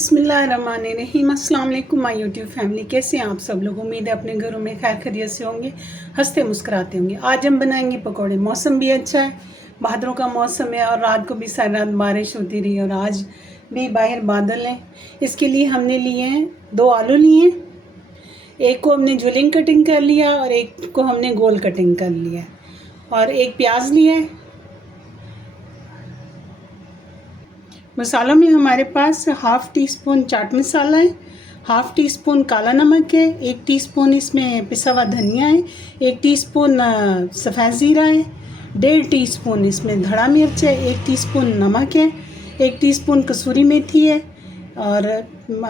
बिस्मिल्लाहिर्रहमानिर्रहीम। अस्सलाम वालेकुम माय यूट्यूब फैमिली। कैसे हैं आप सब लोग? उम्मीद है अपने घरों में खैर खैरियत से होंगे, हंसते मुस्कुराते होंगे। आज हम बनाएंगे पकौड़े। मौसम भी अच्छा है, भादरों का मौसम है और रात को भी सारी रात बारिश होती रही और आज भी बाहर बादल हैं। इसके लिए हमने लिए हैं 2 आलू लिए, एक को हमने ज्वेलिंग कटिंग कर लिया और एक को हमने गोल कटिंग कर लिया और एक प्याज लिया है। मसालों में हमारे पास half tea spoon chaat masala है, हाफ़ टी स्पून काला नमक है, 1 टीस्पून इसमें पिसा हुआ धनिया है, 1 टीस्पून सफ़ेद ज़ीरा है, 1.5 टीस्पून इसमें धड़ा मिर्च है, 1 टीस्पून नमक है, 1 टीस्पून कसूरी मेथी है और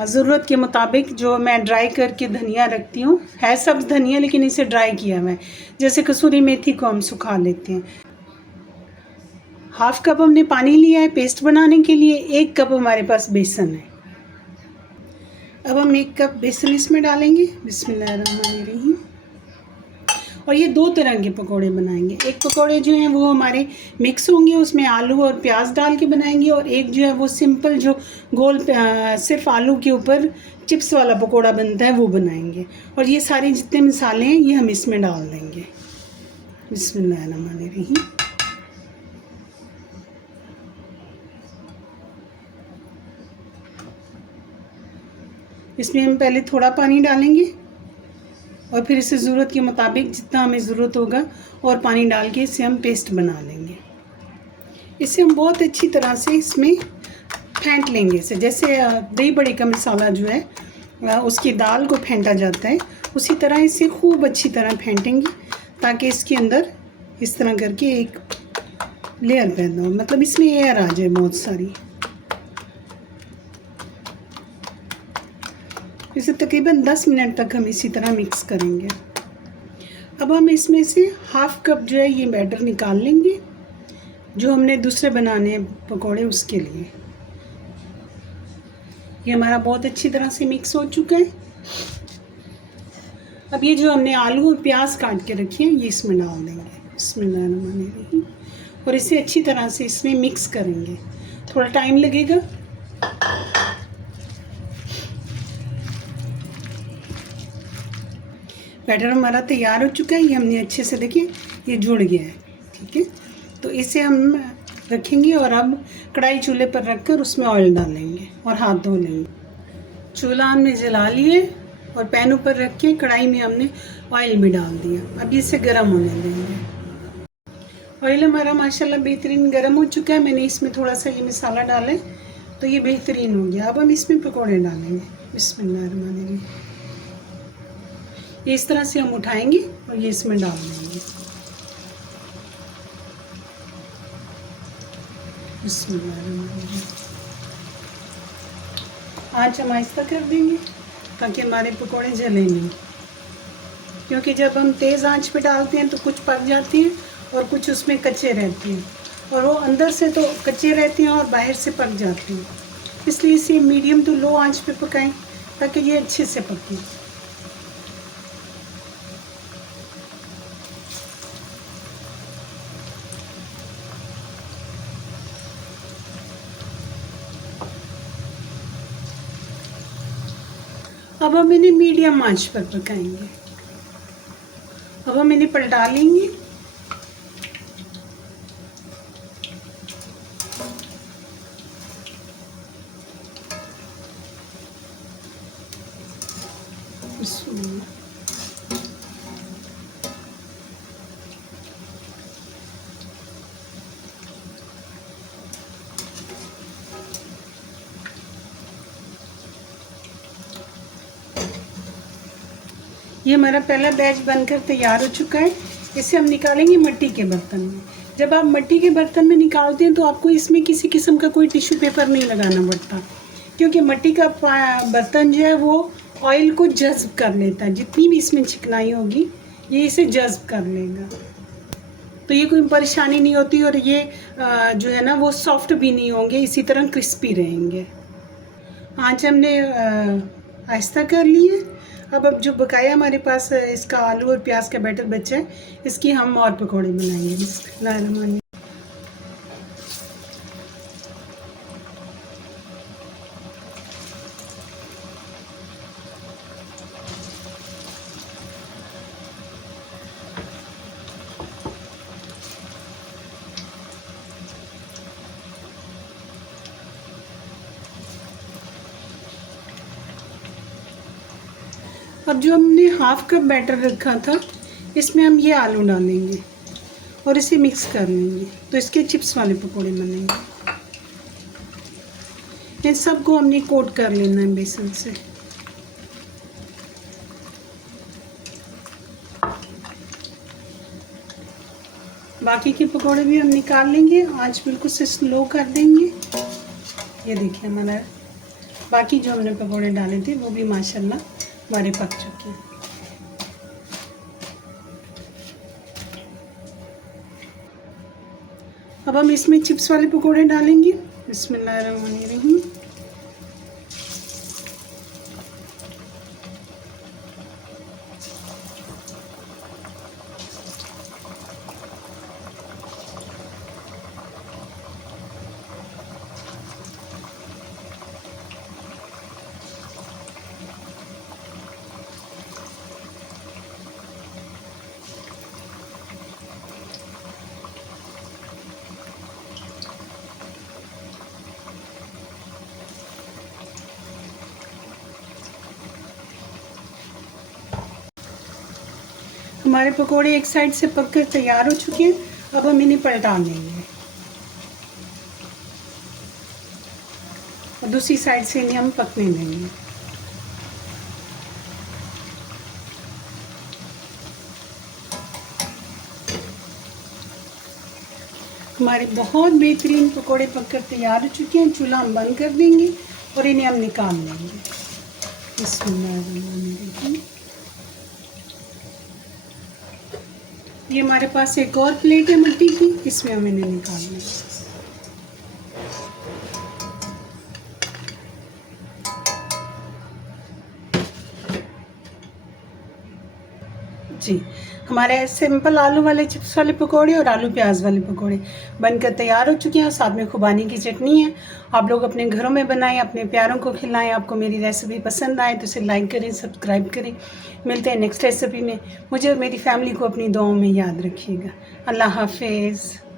ज़रूरत के मुताबिक जो मैं ड्राई करके धनिया रखती हूँ, है सब्ज़ धनिया लेकिन इसे ड्राई किया हुआ है। जैसे कसूरी मेथी को हम सुखा लेते हैं। हाफ़ कप हमने पानी लिया है पेस्ट बनाने के लिए। 1 कप हमारे पास बेसन है। अब हम 1 कप बेसन इसमें डालेंगे। बिस्मिल्लाहिर्रहमानिर्रहीम। और ये 2 तरह के पकोड़े बनाएंगे। एक पकोड़े जो हैं वो हमारे मिक्स होंगे, उसमें आलू और प्याज डाल के बनाएंगे, और एक जो है वो सिंपल जो गोल सिर्फ आलू के ऊपर चिप्स वाला पकोड़ा बनता है वो बनाएंगे। और ये सारे जितने मसाले हैं ये हम इसमें डाल देंगे। बिस्मिल्लाहिर्रहमानिर्रहीम। इसमें हम पहले थोड़ा पानी डालेंगे और फिर इसे ज़रूरत के मुताबिक जितना हमें ज़रूरत होगा और पानी डाल के इसे हम पेस्ट बना लेंगे। इसे हम बहुत अच्छी तरह से इसमें फेंट लेंगे। इसे जैसे दही बड़े का मसाला जो है उसकी दाल को फेंटा जाता है, उसी तरह इसे खूब अच्छी तरह फेंटेंगे ताकि इसके अंदर इस तरह करके एक लेयर पैदा हो, मतलब इसमें एयर आ जाए बहुत सारी। इसे तकरीबन 10 मिनट तक हम इसी तरह मिक्स करेंगे। अब हम इसमें से हाफ़ कप जो है ये बैटर निकाल लेंगे जो हमने दूसरे बनाने हैं पकौड़े उसके लिए। ये हमारा बहुत अच्छी तरह से मिक्स हो चुका है। अब ये जो हमने आलू और प्याज काट के रखे हैं ये इसमें डाल देंगे। बिस्मिल्लाहिर्रहमानिर्रहीम। और इसे अच्छी तरह से इसमें मिक्स करेंगे, थोड़ा टाइम लगेगा। बैटर हमारा तैयार हो चुका है। ये हमने अच्छे से देखिए ये जुड़ गया है, ठीक है। तो इसे हम रखेंगे और अब कढ़ाई चूल्हे पर रखकर उसमें ऑयल डालेंगे और हाथ धो लेंगे। चूल्हा हमने जला लिए और पैन ऊपर रख के कढ़ाई में हमने ऑयल भी डाल दिया। अब इसे गर्म होने देंगे। ऑयल हमारा माशाल्लाह बेहतरीन गर्म हो चुका है। मैंने इसमें थोड़ा सा ये मसाला डाला है तो ये बेहतरीन हो गया। अब हम इसमें पकौड़े डालेंगे। बिस्मिल्लाहिर्रहमानिर्रहीम। इस तरह से हम उठाएंगे और ये इसमें डाल देंगे। आँच हम आहिस्ता कर देंगे ताकि हमारे पकोड़े जले नहीं, क्योंकि जब हम तेज़ आंच पे डालते हैं तो कुछ पक जाती हैं और कुछ उसमें कच्चे रहते हैं, और वो अंदर से तो कच्चे रहते हैं और बाहर से पक जाते हैं। इसलिए इसे मीडियम टू लो आंच पे पकाएं ताकि ये अच्छे से पकें। अब हम इन्हें मीडियम आंच पर पकाएंगे। अब हम इन्हें पलटा लेंगे। ये हमारा पहला बैच बनकर तैयार हो चुका है। इसे हम निकालेंगे मिट्टी के बर्तन में। जब आप मिट्टी के बर्तन में निकालते हैं तो आपको इसमें किसी किस्म का कोई टिश्यू पेपर नहीं लगाना पड़ता, क्योंकि मिट्टी का बर्तन जो है वो ऑयल को जज़्ब कर लेता है। जितनी भी इसमें चिकनाई होगी ये इसे जज़्ब कर लेगा, तो ये कोई परेशानी नहीं होती। और ये जो है ना वो सॉफ्ट भी नहीं होंगे, इसी तरह क्रिस्पी रहेंगे। आँच हमने आहिस्ता कर ली है। अब जो बकाया हमारे पास इसका आलू और प्याज का बैटर बचा है, इसकी हम और पकौड़े बनाएंगे। बिस्मिल्लाहिर्रहमानिर्रहीम। अब जो हमने हाफ कप बैटर रखा था इसमें हम ये आलू डालेंगे और इसे मिक्स कर लेंगे, तो इसके चिप्स वाले पकोड़े बनेंगे। इन सबको हमने कोट कर लेना है बेसन से। बाकी के पकोड़े भी हम निकाल लेंगे, आंच बिल्कुल से स्लो कर देंगे। ये देखिए हमारा बाकी जो हमने पकोड़े डाले थे वो भी माशाल्लाह हमारे पक चुके हैं। अब हम इसमें चिप्स वाले पकोड़े डालेंगे। बिस्मिल्लाहिर्रहमानिर्रहीम। हमारे पकोड़े एक साइड से पककर तैयार हो चुके हैं। अब हम इन्हें पलटा लेंगे और दूसरी साइड से इन्हें हम पकने देंगे। हमारे बहुत बेहतरीन पकोड़े पककर तैयार हो चुके हैं। चूल्हा हम बंद कर देंगे और इन्हें हम निकाल लेंगे। बिस्मिल्लाहिर्रहमानिर्रहीम। ये हमारे पास एक और प्लेट है मिट्टी की, इसमें हम इन्हें निकालना है। जी, हमारे सिंपल आलू वाले चिप्स वाले पकोड़े और आलू प्याज वाले पकोड़े बनकर तैयार हो चुके हैं। साथ में खुबानी की चटनी है। आप लोग अपने घरों में बनाएं, अपने प्यारों को खिलाएं। आपको मेरी रेसिपी पसंद आए तो इसे लाइक करें, सब्सक्राइब करें। मिलते हैं नेक्स्ट रेसिपी में। मुझे और मेरी फैमिली को अपनी दुआओं में याद रखिएगा। अल्लाह हाफिज़।